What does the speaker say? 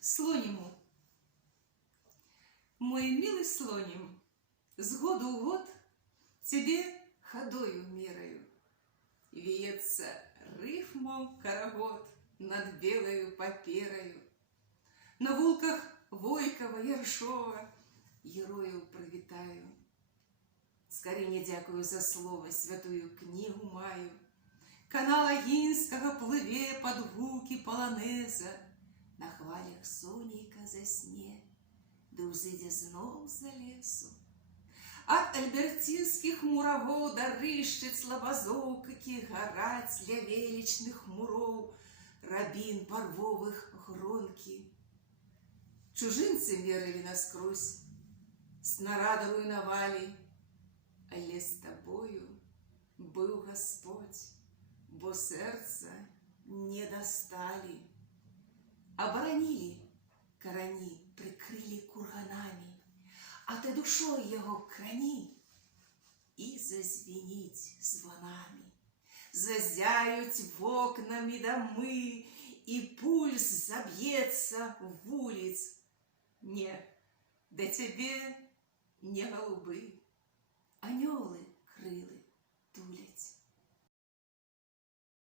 слоніму. Мой милый слоним, с года в год тебе ходою меряю. Веется рифмом карагод над белою паперою. На вулках Войкова, Яршова герою привітаю. Скорее дякую за слово, святую книгу маю. Канал Агінського пливе под гуки полонеза. На хвалях сонейка засне, да узыдзе знов за лесу. От альбертинских муравоў да рышчыц слабазоў, какие гараць для величных муроў, рабін парвовых гронкі. Чужинцы мерили наскрозь, снарадовую навали, але з тобою был Господь, бо сердца не достали. Оборонили корони, прикрыли курганами, а ты душой его крани и зазвенить звонами. Зазяють в окнами домы, и пульс забьется в улиц. Не, да тебе не голубы, анёлы крылы.